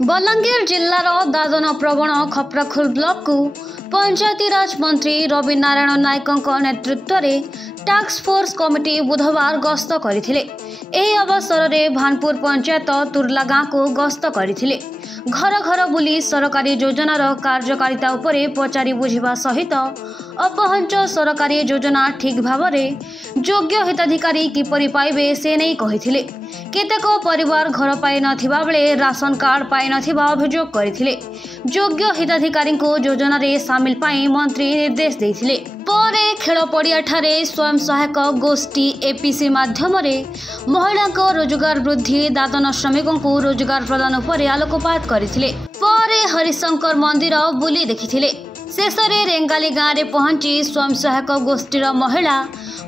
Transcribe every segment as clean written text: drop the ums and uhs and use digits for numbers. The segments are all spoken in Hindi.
बलांगीर जिल्लार दादन प्रवण खपराखोल ब्लॉक को पंचायतीराज मंत्री रवि नारायण नायक नेतृत्व में टास्क फोर्स कमिटी बुधवार गस्त करथिले। एही अवसर में भानपुर पंचायत तुर्ला गाँव को गस्त करथिले। घर घर बुली सरकारी योजनार कार्यकारिता उपरे पचारि बुझिबा सहित अपहंच सरकारी योजना ठीक भाव में योग्य हिताधिकारी किपरि पाइबे से नहीं कहिथिले। केतेक परिवार घर पाई नथिबा बेले राशन कार्ड पाई नथिबा अभियोग करथिले। योग्य हिताधिकारी को योजना रे शामिल पाई मंत्री निर्देश देथिले। परे खेल पड़िया ठारे स्वयं सहायक गोष्ठी एपीसी माध्यम रे महिला को रोजगार वृद्धि दादन श्रमिकों को रोजगार प्रदान उपरे आलोकपात करथिले। परे हरिशंकर मंदिर बुली देखिथिले। शेष में रेंगाली गाँव में पहुंची स्वयं सहायक गोष्ठीर महिला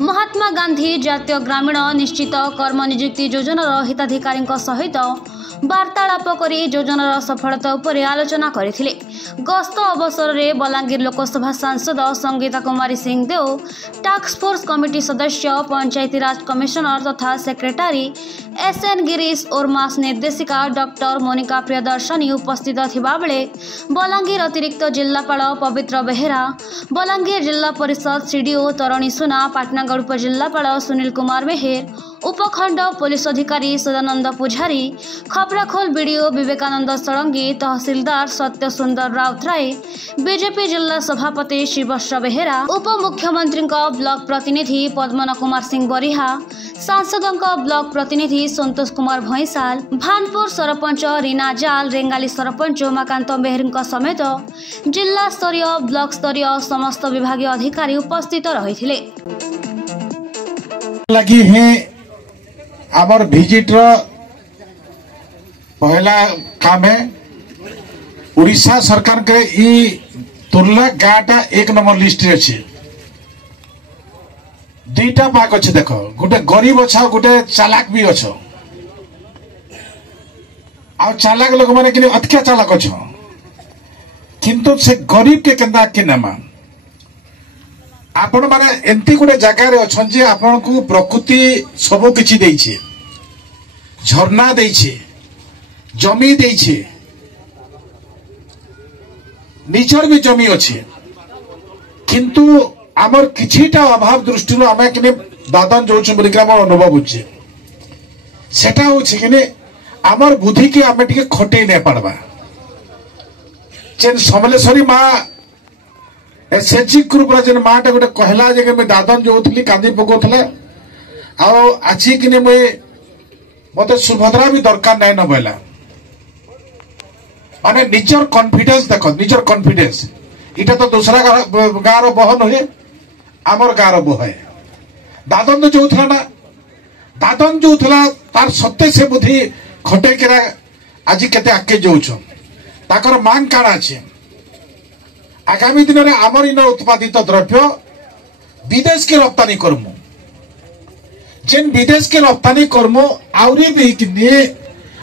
महात्मा गांधी जातीय ग्रामीण निश्चित कर्म नियुक्ति योजनार हिताधिकारी सहित वार्तालाप करी योजनार सफलता उपरे आलोचना करथिले। गस्त अवसर में बलांगीर लोकसभा सांसद Sangeeta Kumari Singhdeo, task force committee सदस्य पंचायतीराज कमिशनर तथा सेक्रेटारी एसएन गिरीश और मास निर्देशिका डॉक्टर मोनिका प्रियदर्शनी उपस्थित थिबा बेले बलांगीर अतिरिक्त जिल्लापाल पवित्र बेहेरा, बलांगीर जिला परिषद सीडीओ तरुणी सुना, पाटनागढ़ उपजिल्लापाल सुनील कुमार मेहेर, उपखंड पुलिस अधिकारी सदानंद पुजारी, खपराखोल बीडीओ विवेकानंद सड़ंगी, तहसीलदार सत्य सुंदर राउतराय, बीजेपी जिला सभापति शिवश्र बेहेरा, उप मुख्यमंत्री ब्लॉक प्रतिनिधि पद्मन कुमार सिंह बरिहा, सांसद ब्लॉक प्रतिनिधि संतोष कुमार भैंसाल, भानपुर सरपंच रीना जाल, रेंगाली सरपंच उमाकांत मेहर समेत जिला स्तरीय ब्लॉक स्तरीय समस्त विभागीय अधिकारी उपस्थित रही लगी है। आमर विजिट पहला काम है उड़ीसा सरकार के ई तुर्ला गाँटा 1 नंबर लिस्ट रे अच्छे। दुईटा पाक अच्छे देख, गोटे गरीब अच्छा गोटे चालाक भी अच्छा। आ चालाक लोक मैंने कि अधिका चालाक अच्छा, किंतु से गरीब के केंदा के नामा आपण माने एंती गोटे जगार अच्छन जे आपण को प्रकृति सब किछि देइछे, झरना देइछे, जमी देइछे, निजर भी जमी अच्छे, किंतु आमर किछिटा अभाव दृष्टि आम कि दादन जाऊँ बोल अनुभव होचे। सेटा होछि कि आमर बुद्धि की आम टे खटे नहीं पार्बा। जेन समलेश्वरी माँ एसएचजी ग्रुप जेन माटा गोटे कहला जे मैं दादन जाऊली कांदी पकाउला आज कि मत सुभद्रा भी दरकार नहीं न बोला। माने निजर कॉन्फिडेंस देख, निजर कॉन्फिडेंस इटा तो दूसरा गाँव बह नुहे, आमर गाँव बह है। दादन जो ना दादन जो तार सत्य से बुद्धि खटे आज केते आगे जाऊन ताकर मांग काण अच्छे। आगामी दिन में आमर इन उत्पादित द्रव्य विदेश के रप्तानी करमु, जेन विदेश के रप्तानी करमु आउरी भी कि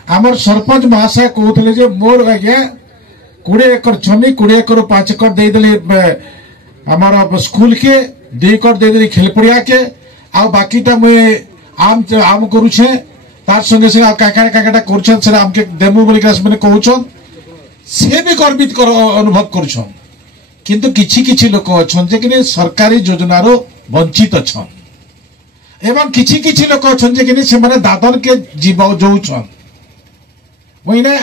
आमर सरपंच महाशय कहते जे मोर आज्ञा 20 एकर जमी 20 एकर 5 एकर देदेली आमर स्कूल के 2 एकर देदेली खेल पड़िया के आ बाकीटा मुझे आम करुछे तार संगे संगे काकाटा कर आमके देमु बोली मैंने कहछन से भी गर्वित अनुभव कर। किंतु किछि किछि लोक अच्छन जे कि सरकारी योजनार वंचित अच्छन एवं किछि किछि लोक अच्छन जे कि से माने दादन के जीव जाऊछन। मुइने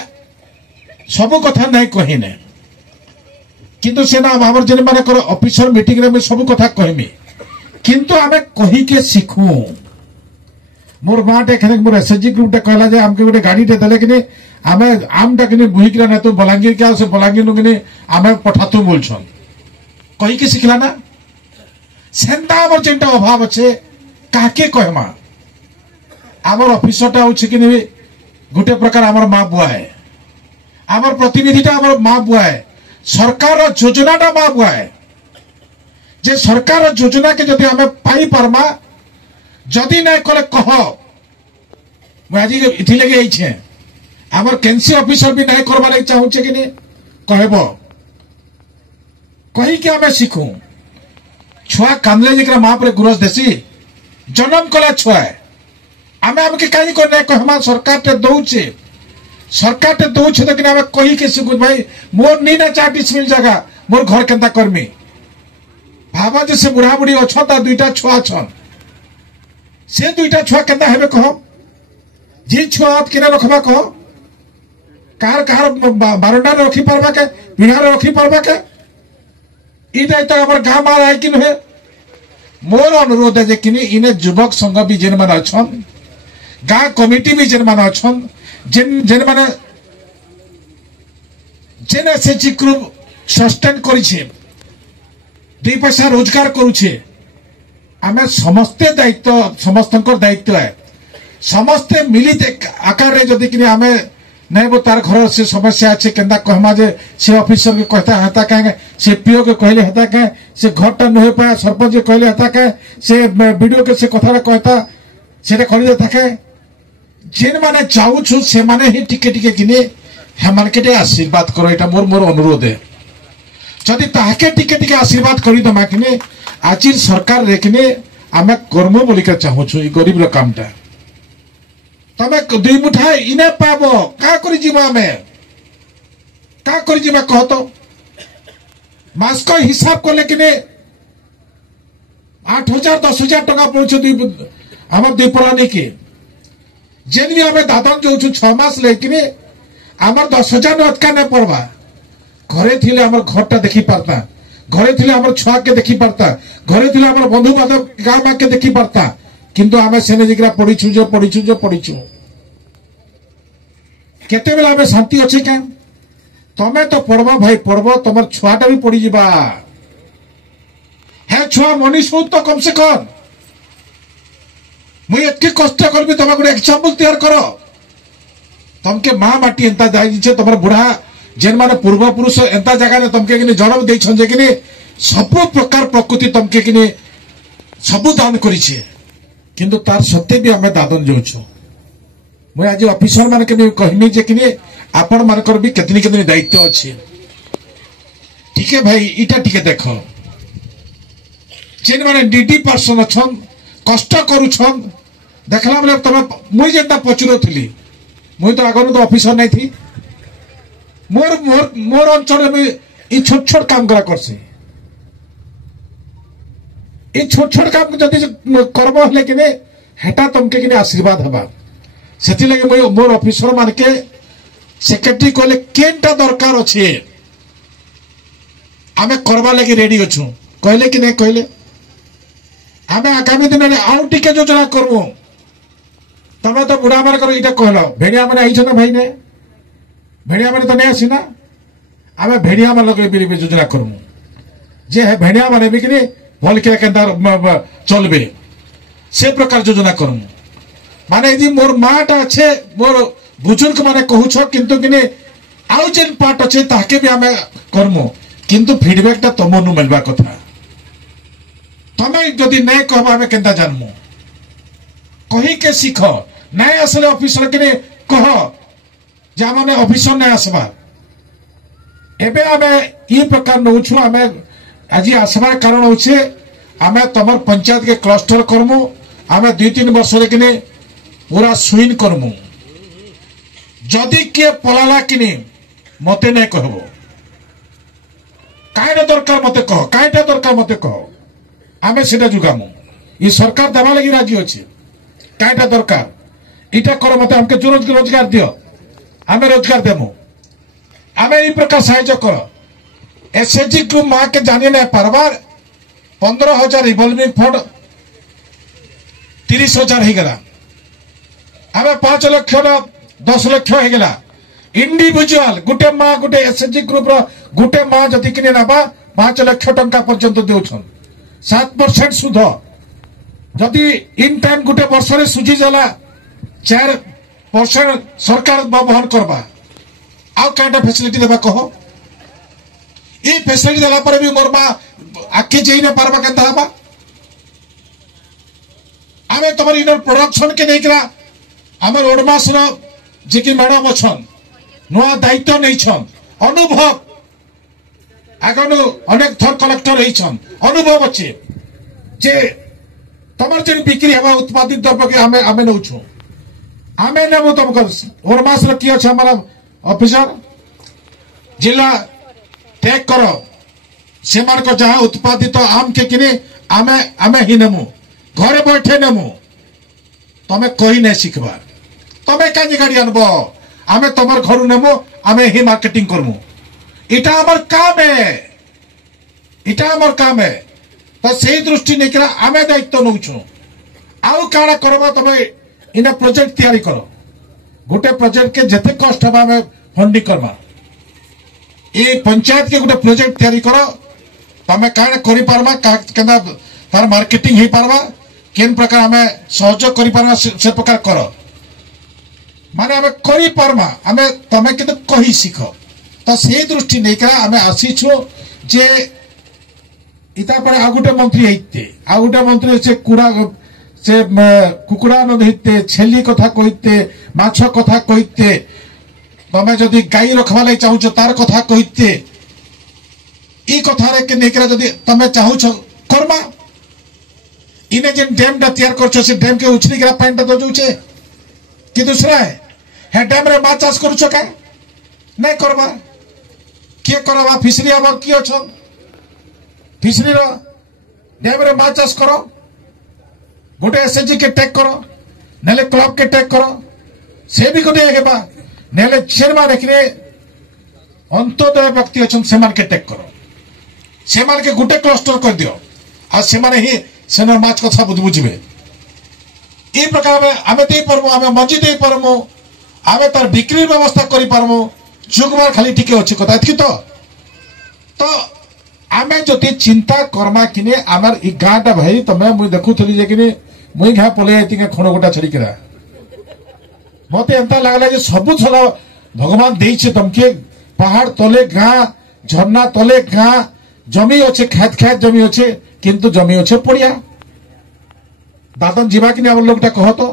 सब कथा नहीं कहिने, किंतु से ना हमर जेन माने कर ऑफिसर मीटिंग रे मैं सब कथा कहमी, किंतु आमे कहि के सिखू। मोर माटे खने मोर एसएचजी ग्रुप टा कहला जे हमके गोटे गाड़ी टे देले कि आमे आमटा कि बुही किला ना तो बलांगीर के से बलांगीर नु कि आमे पठातु बोलछन कहि के सिखला ना। सेंता हमर जेंटा अभाव अच्छे काके कहमा। हमर ऑफिसर टा होछि कि गोटे प्रकार हमर माँ बुआ है, हमर प्रतिनिधिटा हमर माँ बुआ है, सरकार योजनाटा माँ बुआ है। जे सरकार योजना के जदि आमे पाई पारमा जदि नहीं कले कह मुझे इथि लगे आइछे हमर कैंसी ऑफिसर भी नहीं करवा लगे चाहूचे कि कहब कही के आमे सीखू। छुआ कांदले जिकरा माँ पर गुरस देसी जन्म कला छुआ आमे आमके कहीं को नहीं कहमा सरकार टे दौचे सरकार टे दौछ तो कि कही के शिखु भाई मोर नहीं ना 4 डिसमिल जगह मोर घर केंता करमी भाव जे से बुढ़ा बुढ़ी अच्छा दुईटा छुआ छन से दुईटा छुआ केंता हेबे कह जी छुआ आप किना रखबा कह कार कार बारंडा रखी पारबा के पीढ़ा रखी पारबा के इटा तो हमर गाँव मार है कि नुहे मोर अनुरोध है कि इने युवक संघ भी जेन मान अच्छन गाँ कमिटी भी जेन मान अच्छन जेन माने जेन एसएचजी ग्रुप सस्टेन करिछे 2 पैसा रोजगार करुछे आमे समस्ते दायित्व समस्तंकर दायित्व है समस्ते मिलित आकार रे जदी कि आमे नहीं वो तार घर से समस्या अच्छे केंदा कहमा जे से ऑफिसर के कहता हता कहे से पीओ के कहले हता कहे से घरटा न हो पाया सरपंच के कहले हता कहे से वीडियो के से कथा कहता सेटा कर देता कहे जेन माने चाहू से माने ही टिके टिके किने हे मार्केटे आशीर्वाद करो एटा मोर मोर अनुरोध है जदि ताके टिके टिके आशीर्वाद करी दमा किने आजिर सरकार रे किने आमे कर्म बोलिका चाहू छु ई गरीब रो कामटा तमे 2 मुठा इने पाबो का करि जीवा में का करि जीवा कह तो मास को हिसाब को लेकिन 8,000 10,000 टका पहुंचे हमर दीपरानी के जेन भी हमें दादन जो 6 मास लेकिन हमर 10,000 न अटका न पड़वा घरे थिले हमर घरटा देखि पारता घरे थिले हमर छुआ के देखि पारता घरे थिले हमर बंधु बांधव गाँव में के देखि पारता किंतु आमे सेने जिकरा पढ़ीछु केते बेला आमे शांति अछि के तमे तो पढ़बो भाई पढ़बो तमर छुआटा भी पड़ी जिबा हे छुआ मनीष हो तो कम से कम मुई एतके कष्ट करबी तमे गुडे एग्जांपल तैयार करो तमके मां माटी एंता जाई छे तमर बुढ़ा जेन माने पूर्व पुरुष एंता जगह ने तमके किने जन्म देई छन जे किने सब प्रकार प्रकृति तमके किने सब दान करी छे किंतु तार सत्य भी हमें दादन जाऊँ मुझे आज ऑफिसर मान के भी कहमी जे कि आपण मानकर भी कितनी कितनी दायित्व अच्छे ठीक है भाई इटा टिके देख जेन माने डीडी पर्सन अच्छन कष्ट करुछन देखला बेले तुम मुई जेनता पचुरो थी मुई तो आगनु तो ऑफिसर नहीं थी मोर मोर मोर अंचल में ई छोट छोट काम करा करसी ये छोट छोट काम जदि करबो हले कि हेटा तुमके कि आशीर्वाद हबा सेति लगे मैं मोर ऑफिसर मान के सेक्रेटरी कहले केनटा दरकार अछि आमे करबा लगी रेडी अछु कहले कि नहीं कहले आमे आगामी दिन में आउ टिके योजना करबो तमे तो बुढ़ा मार कर इटा कहलो भेड़िया माने आइछ ना भाई ने भेड़िया माने तो नहीं आसी ना आमे भेड़िया मान लगे बिरी योजना करबो जे है भेड़िया माने भी कि भल के चलबे से प्रकार योजना करमु माने यदि मोर माटा अच्छे मोर बुजुर्ग माने कहूछ किंतु किने आउ जेन पार्ट अच्छे ताके भी हमें करमु किंतु फीडबैक ता तमनु मिलबा कथा तमे जदि नहीं कहबा हमें केंता जानमु कही के सीख नहीं आसले ऑफिसर किने कह जे माने ऑफिसर नहीं आसबा एबे हमें ई प्रकार नउछु हमें आज आसबार कारण होचे आमे तमर पंचायत के क्लस्टर करमु आमे 2-3 वर्ष लेकिन पूरा सुइन करमु जदि के पलाला किने मते नहीं कहबो काइटा दरकार मते कह काइटा दरकार मते कह आमे सेटा जुगामु ई सरकार दबा लगी राजी अछि काइटा दरकार इटा कर मते हमके रोजगार दियो आमे रोजगार देमु आमे ई प्रकार सहायता कर एसएचजी ग्रुप माँ के जाने नहीं पारबार 15,000 रिवॉल्विंग फंड 30,000 हो गला आमे 5 लाख 10 लाख हो गला इंडिविजुअल गुटे माँ गुटे एसएचजी ग्रुप रो गुटे माँ जति किने नबा 5 लाख टंका पर्यंत देउछन 7% सुध जदि इन टाइम गुटे वर्ष रे सुझी जाला 4% सरकार वहन करबा आउ काटा फैसिलिटी देबा कहो ये फैसिलिटी देला पर भी मोर मां आके जेई न पारबा केंता हबा आमे तमर इनर प्रोडक्शन के देखरा हमर ओडमास रो जे कि मैडम अछन नवा दायित्व नै छन अनुभव आगनो अनेक थर कलेक्टर रही छन अनुभव अछि जे तमर जे बिक्री हवा उत्पादित द्रव्य के हमें नउ छु आमे नेमु तुमको ओरमास किए अच्छे हमारा ऑफिसर जिला टेक करो से जहाँ उत्पादित आम के किने आमे आमे ही नेमु घरे बैठे नेमु तमे कही नहीं शिखबार तमे कहीं गाड़ी आनब आमे तुम घर नेमु आमे ही मार्केटिंग करमु इटा आमर काम है इटा आमर काम है तो सही दृष्टि नहीं करा आमे दायित्व नौछु आउ काड़ा करबा तमे इना प्रोजेक्ट तैयारी करो गोटे प्रोजेक्ट के जते कष्ट हबा में फंडिंग करबा ए पंचायत के गोटे प्रोजेक्ट तैयारी करो तमे काड़ा करि पारबा केना तार मार्केटिंग हे पारबा केन प्रकार हमें सहयोग करि पारबा से प्रकार करो माने हमें करि पारबा हमें तमे किंतु कहि सिखो तो से दृष्टि नहीं करा हमें आसीछु जे इता पर आ गोटे मंत्री हेते आ गोटे मंत्री से कुड़ा से कुकुड़ा न धरते छेली कथा कहते माछ कथा कहते तमें जदि गाई रखवा लगे चाहूच तार कथा कहते ई कथारे के नेकरा जदि तमें चाहूच करमा इने जे डैम दा तैयार करछो से डैम के उछली करा पानी दा दजौचे कि दूसरा है डैम रे माछ चाष करूछो का नहीं करबा के करबा फिशरी अब की अछ फिशरी रो डैम रे माछ चाष करो गोटे एसएचजी के टेक करो नेले क्लब के टेक करो से भी गोटे हेबा नेले चेयरमैन रखने अंतोदय व्यक्ति अच्छन सेमान के टेक करो सेमान के गोटे क्लस्टर कर दियो आ सेमाने ही सेनर माछ कथा बुझबे ए प्रकार में आमे देई परमो आमे मंजी देई परमो आमे तार बिक्री व्यवस्था करि परमो जुगमार खाली टिके अछि कथा एतकी तो आमे जति चिंता कर्मा किने आमर इ गाँटा भाई तमे मुई देखुथली जे किने मुई घा पले आइतिके खण गोटा छड़ी करा मते एंता लागला जे सब छला भगवान देइछे तमके पहाड़ तले गाँ झरना तले गाँ जमी अच्छे खेत खेत जमी अच्छे किंतु जमी अच्छे पड़िया दादन जीवा कि आम लोकटा कह तो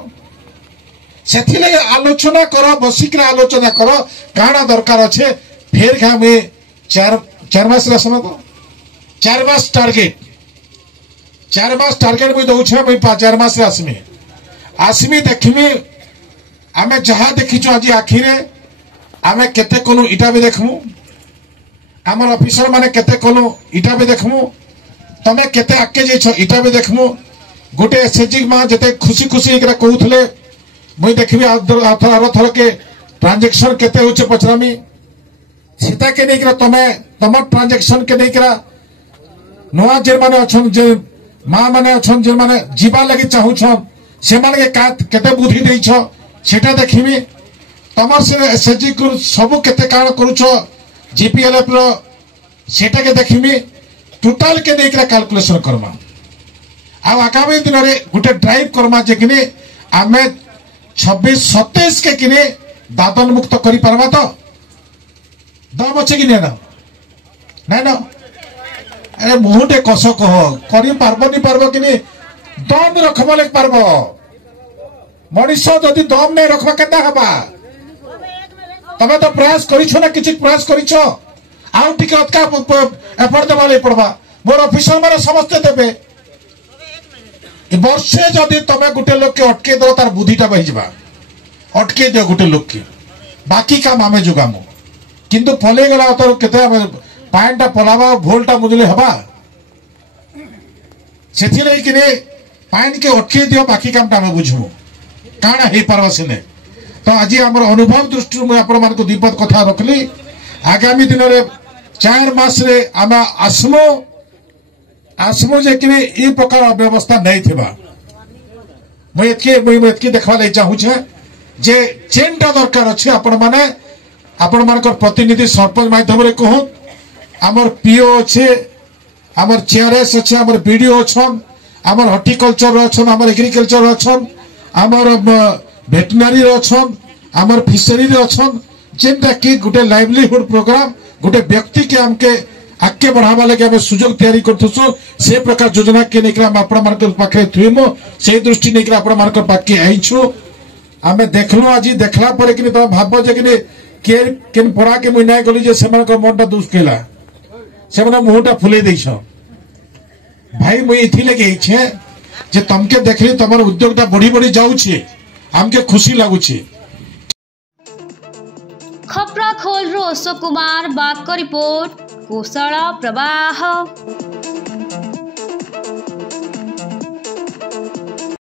से आलोचना कर बसिक आलोचना कर काଣା दरकार अच्छे फेर घा मुझे चार मास समय तो 4 मास टार्गेट मुझे दौछे मुझे 4 मास आसमी देखमी आमे जहाँ देखीचु आज आखिरे आमे केते कोनु इटा भी देखमु आमर ऑफिसर माने केते कोनु इटा भी देखमु तमे केते आके जेछो इटा भी देखमु गोटे एसएचजी मा जते खुशी खुशी एकरा कहउथले मुई देखबी आथर थर के ट्रांजैक्शन केते होचे पचरामी सीता के नहीं करा तमे तमर ट्रांजैक्शन के नहीं करा नवा जे माने अछन जे मां माने अछन जे माने जीवा लगी चाहू छन से माने के कात केते बुद्धि देई छ सेटा देखिमी तमर से एसएचजी को सब केते काण करूछो जीपीएलएफ रो सेटा के देखिमी टोटल के नहीं करा कैलकुलेशन करमा आ आगामी दिन रे गुटे ड्राइव करमा जे किने आमे 26-27 के किने दादन मुक्त करि परबा तो दम अच्छे कि ना ना अरे मुहटे कस कह कर पार्ब कि दम रखब लग पार्ब मनीष जदि दम नहीं रखबा केता हबा तमे तो प्रयास करिछो ना किछि प्रयास करिछो आउ टिके अतका एफर्ट देबा ले पड़बा मोर ऑफिसर माने समस्त देबे वर्षे जदि तमे गुटे लोक के अटके दो तार बुद्धिटा बहि जबा अटके दो गुटे लोक के बाकी काम आमे जुगामु किंतु फले गला तो केते पाइनटा पलावा भोलटा मुदले हबा सेथि लई किने पाइन के अटके दियो बाकी कामटा हम बुझमु काना हे परवा सिने तो आज हमर अनुभव दृष्टि में आपण मान को दीपद कथा रखली आगामी दिन रे 4 मास रे आमा आसमो जे किने ई प्रकार व्यवस्था नहीं थिबा मैं एतके देखवा ले चाहू छे जे चेनटा दरकार अछि आपण मानकर प्रतिनिधि सरपंच माध्यम रे कहू आमर पीओ अच्छे आमर चेयरएस अच्छे आमर बीडीओ अच्छन आमर हॉर्टिकल्चर अच्छन आमर एग्रीकल्चर अच्छन आमर वेटनरी अच्छन आमर फिशरी अच्छन जेनटा कि गोटे लाइवलीहुड प्रोग्राम गोटे व्यक्ति के हमके आगे बढ़ावा लगे आम सुजोग तैयारी करथुसु से प्रकार योजना के लेकर हम आपण मानकर पाखे थुइमु से दृष्टि लेकर आपण मानकर पाखे आइछु आमे देखलु आज देखला परे कि तो भाबो जे कि केन पड़ा के मुई नाय गली जे सेमान को मनटा दुस केला सेमान मुहटा फुले देछ भाई मुई इथि लगे छे जे तमके देखली तमर उद्योगटा बढ़ी बढ़ी जाउ छे हमके खुशी लगुचे। खपरा खोल अशोक कुमार बाग रिपोर्ट कोसला प्रवाह।